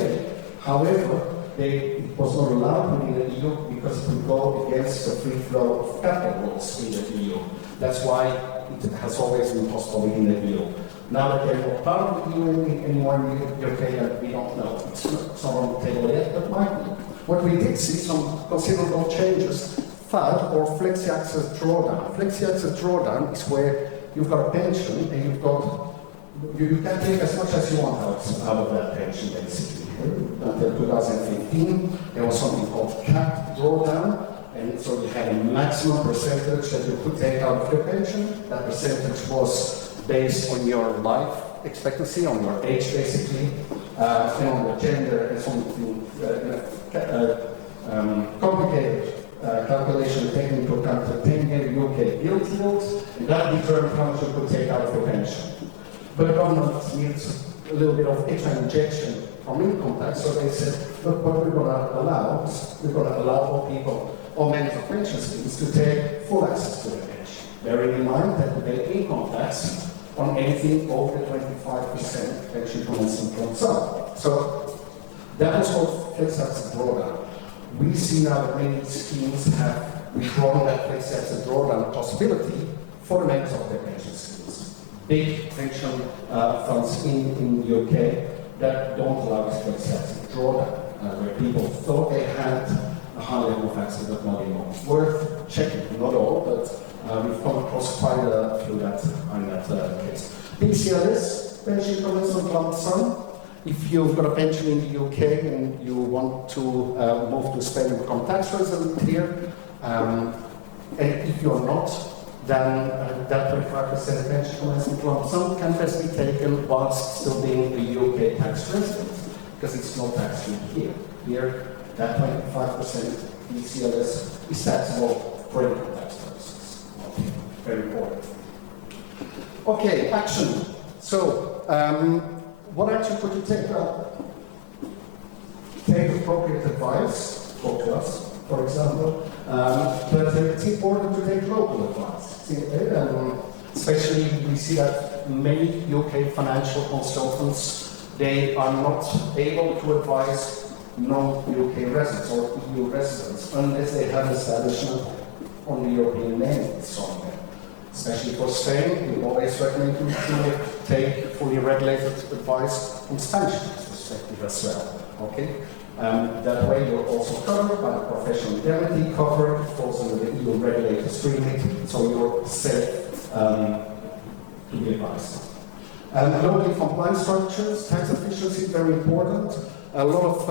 However, it was not allowed within the EU because it would go against the free flow of capital rules in the EU. That's why it has always been possible within the EU. Now that they're not part of the EU anymore in the UK, we don't know. It's not on the table yet, but might be. What we did see, some considerable changes, FAD, or Flexi Access Drawdown. Flexi Access Drawdown is where you've got a pension and you can take as much as you want out of that pension, basically. Until 2015, there was something called capped drawdown, and so you had a maximum percentage that you could take out of your pension. That percentage was based on your life expectancy, on your age, basically, and on your gender, and something complicated calculation taking into account the 10-year UK gilt yield, and that determined how much you could take out of your pension. But the government needs a little bit of extra injection from income tax, so they said, look, what we're going to allow is we're going to allow all people, all members of pension schemes, to take full access to their pension. Bearing in mind that they pay income tax on anything over 25% pension commencing from some. So that was called flex access drawdown. We see now that many schemes have withdrawn that flex access drawdown possibility for the members of their pension schemes. Big pension funds in the UK that don't allow this flex access drawdown, where people thought they had a high level of access but not anymore. Worth checking, not all, but we've come across quite a few that are in that case. PCLS, pension commencement lump sum. If you've got a pension in the UK and you want to move to Spain and become tax resident here, and if you're not, then that 25% pension commencement lump sum can best be taken whilst still being a UK tax resident, because it's not taxed here. Here, that 25% PCLS is taxable for income tax purposes. Okay, very important. Okay, action. So, what action could you take? Take appropriate advice, talk to us, for example, but it's important to take local advice. Especially, we see that many UK financial consultants, they are not able to advise non-UK residents or EU residents unless they have establishment on the European name somewhere. Especially for Spain, we always recommend to take fully regulated advice from Spanish perspective as well. Okay? That way you're also covered by the professional indemnity cover, it falls under the EU regulators remit, so you're safe to be advised. Locally compliant structures, tax efficiency, very important. A lot of,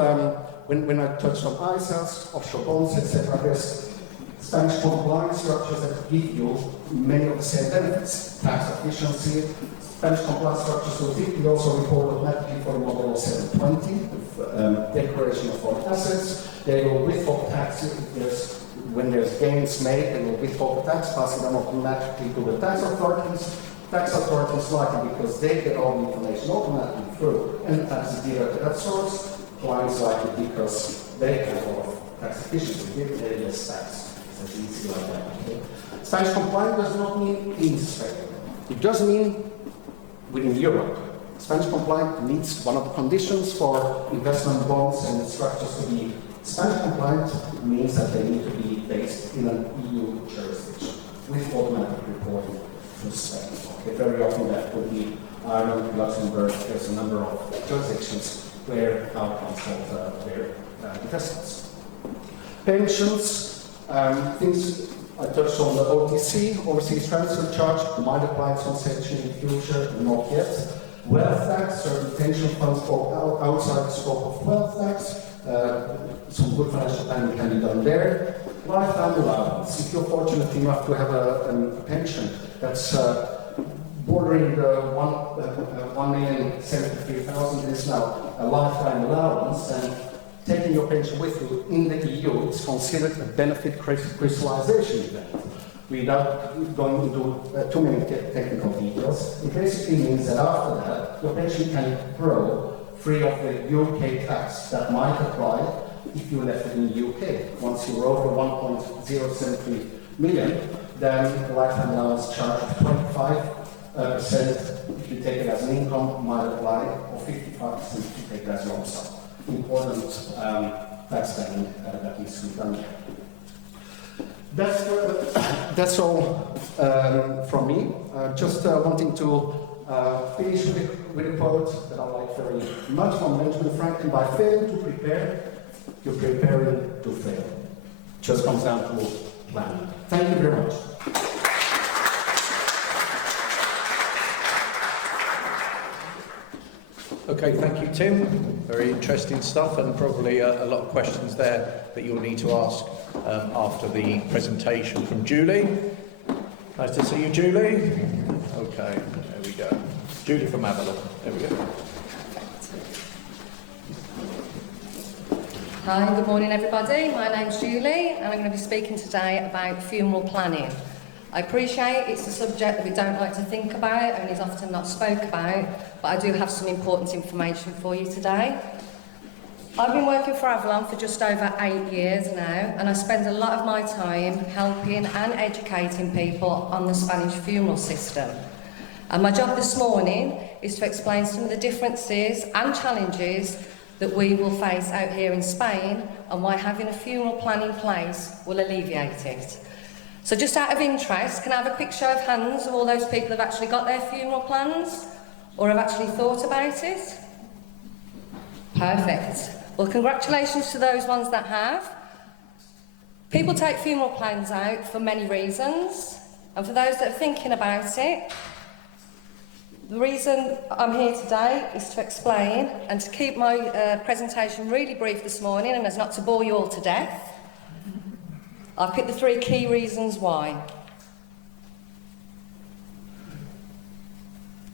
when I touched on ISAs, offshore bonds, etc., there's Spanish compliant structures that give you many of the same benefits. Tax efficiency, Spanish compliant structures will typically also report automatically for the model 720, declaration of foreign assets. They will withhold tax when there's gains made, they will withhold the tax, passing them automatically to the tax authorities. Tax authorities like it because they get all the information automatically through, and the tax is direct to that source. Clients like it because they have a lot of tax efficiency, they pay less tax. So it's easy like that. Okay? Spanish compliant does not mean in Spain. It does mean within Europe. Spanish compliant meets one of the conditions for investment bonds and structures to be Spanish compliant means that they need to be based in an EU jurisdiction with automatic reporting to Spain. Okay, very often that could be Ireland, Luxembourg. There's a number of jurisdictions where our consult their investments. Pensions, things I touched on the OTC, overseas transfer charge, might apply at some stage in the future, not yet. Wealth tax, certain pension funds fall outside the scope of wealth tax. Some good financial planning can be done there. Lifetime allowance. If you're fortunate enough to have a pension that's bordering the 1,073,000 is now a lifetime allowance, and taking your pension with you in the EU is considered a benefit crystallization event. Without going into too many technical details, it basically means that after that, your pension can grow free of the UK tax that might apply if you left it in the UK. Once you're over 1.073 million, then the lifetime allowance charge of 25% if you take it as an income might apply, or 55% if you take it as a lump sum. Important tax planning that needs to be done there. That's all from me. Just wanting to finish with a quote that I like very much from Benjamin Franklin: by failing to prepare, you're preparing to fail. Just comes down to planning. Thank you very much. Okay, thank you, Tim. Very interesting stuff, and probably a lot of questions there that you'll need to ask after the presentation from Julie. Nice to see you, Julie. Okay, there we go. Julie from Avalon. There we go. Hi, good morning everybody. My name's Julie and I'm going to be speaking today about funeral planning. I appreciate it's a subject that we don't like to think about and is often not spoke about, but I do have some important information for you today. I've been working for Avalon for just over 8 years now, and I spend a lot of my time helping and educating people on the Spanish funeral system. And my job this morning is to explain some of the differences and challenges that we will face out here in Spain and why having a funeral plan in place will alleviate it. So just out of interest, can I have a quick show of hands of all those people that have actually got their funeral plans or have actually thought about it? Perfect. Well, congratulations to those ones that have. People take funeral plans out for many reasons, and for those that are thinking about it, the reason I'm here today is to explain and to keep my presentation really brief this morning and as not to bore you all to death. I've picked the 3 key reasons why.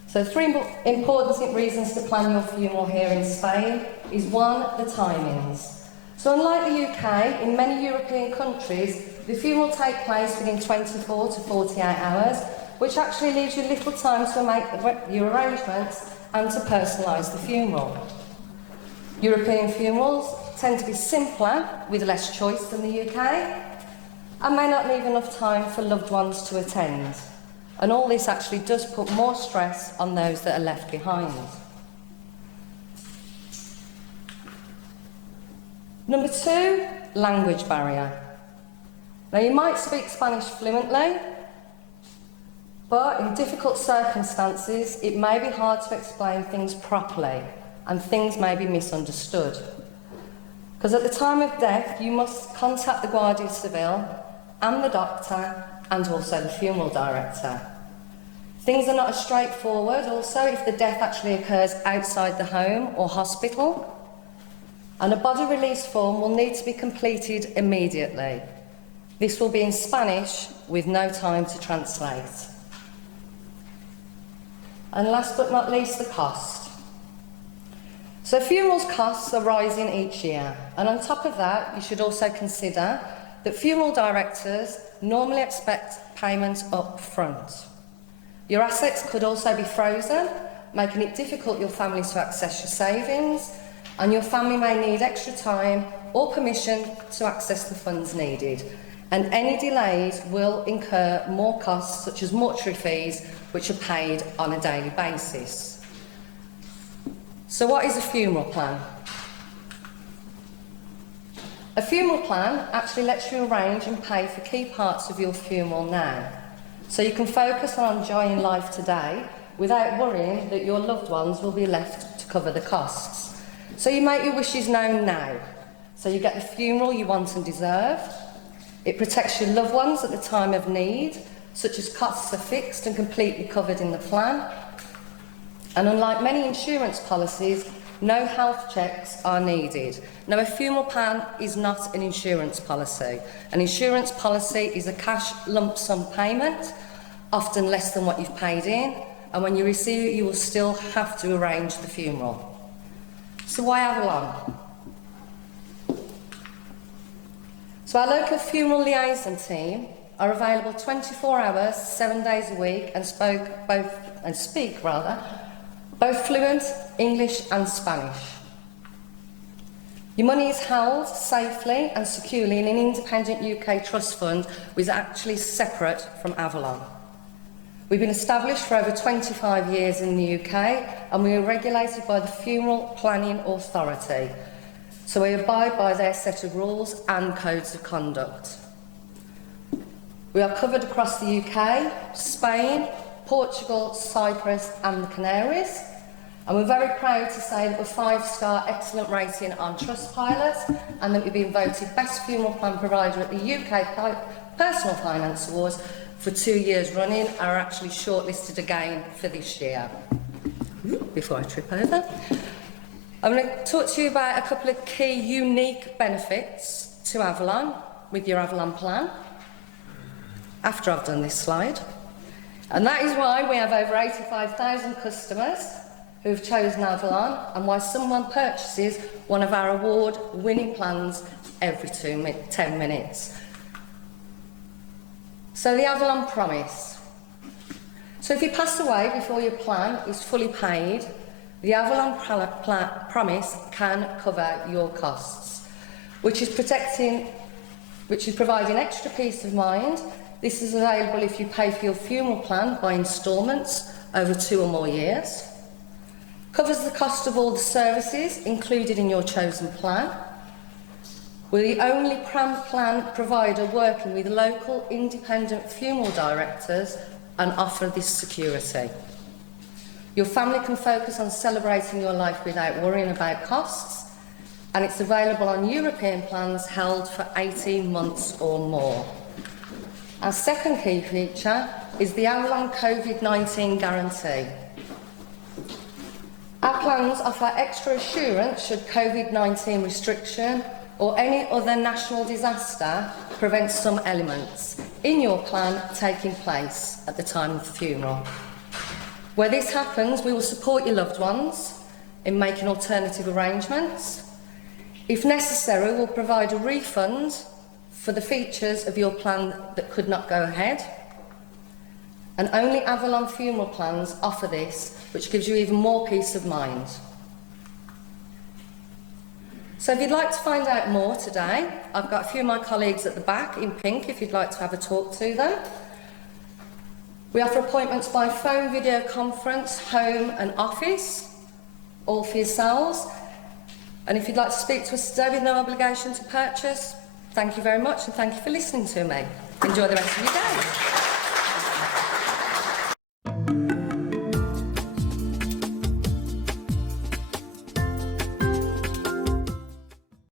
So 3 important reasons to plan your funeral here in Spain is 1, the timings. So unlike the UK, in many European countries, the funeral takes place within 24 to 48 hours, which actually leaves you little time to make your arrangements and to personalise the funeral. European funerals tend to be simpler, with less choice than the UK, and may not leave enough time for loved ones to attend. And all this actually does put more stress on those that are left behind. Number 2, language barrier. Now you might speak Spanish fluently, But in difficult circumstances, it may be hard to explain things properly and things may be misunderstood. Because at the time of death, you must contact the Guardia Civil and the doctor and also the funeral director. Things are not as straightforward also if the death actually occurs outside the home or hospital. And a body release form will need to be completed immediately. This will be in Spanish with no time to translate. And last but not least, the cost. So funerals costs are rising each year, and on top of that, you should also consider that funeral directors normally expect payment up front. Your assets could also be frozen, making it difficult for your family to access your savings, and your family may need extra time or permission to access the funds needed. And any delays will incur more costs, such as mortuary fees, which are paid on a daily basis. So what is a funeral plan? A funeral plan actually lets you arrange and pay for key parts of your funeral now, so you can focus on enjoying life today without worrying that your loved ones will be left to cover the costs. So you make your wishes known now, so you get the funeral you want and deserve. It protects your loved ones at the time of need, such as costs are fixed and completely covered in the plan. And unlike many insurance policies, no health checks are needed. Now, a funeral plan is not an insurance policy. An insurance policy is a cash lump sum payment, often less than what you've paid in, and when you receive it, you will still have to arrange the funeral. So why Avalon? So our local funeral liaison team are available 24 hours, 7 days a week, and speak both fluent English and Spanish. Your money is held safely and securely in an independent UK trust fund, which is actually separate from Avalon. We've been established for over 25 years in the UK, and we are regulated by the Funeral Planning Authority. So we abide by their set of rules and codes of conduct. We are covered across the UK, Spain, Portugal, Cyprus and the Canaries. And we're very proud to say that we're 5-star excellent rating on Trustpilot, and that we've been voted Best Funeral Plan Provider at the UK Personal Finance Awards for 2 years running, and are actually shortlisted again for this year. Before I trip over, I'm going to talk to you about a couple of key unique benefits to Avalon with your Avalon plan after I've done this slide. And that is why we have over 85,000 customers who've chosen Avalon, and why someone purchases one of our award-winning plans every 10 minutes. So the Avalon Promise. So if you pass away before your plan is fully paid, the Avalon Promise can cover your costs, which is providing extra peace of mind. This is available if you pay for your funeral plan by instalments over 2 or more years. Covers the cost of all the services included in your chosen plan. We're the only plan provider working with local independent funeral directors and offer this security. Your family can focus on celebrating your life without worrying about costs, and it's available on European plans held for 18 months or more. Our second key feature is the Avalon COVID-19 guarantee. Our plans offer extra assurance should COVID-19 restriction or any other national disaster prevent some elements in your plan taking place at the time of the funeral. Where this happens, we will support your loved ones in making alternative arrangements. If necessary, we'll provide a refund for the features of your plan that could not go ahead. And only Avalon funeral plans offer this, which gives you even more peace of mind. So if you'd like to find out more today, I've got a few of my colleagues at the back in pink if you'd like to have a talk to them. We offer appointments by phone, video conference, home and office, all for yourselves. And if you'd like to speak to us today with no obligation to purchase, thank you very much and thank you for listening to me. Enjoy the rest of your day.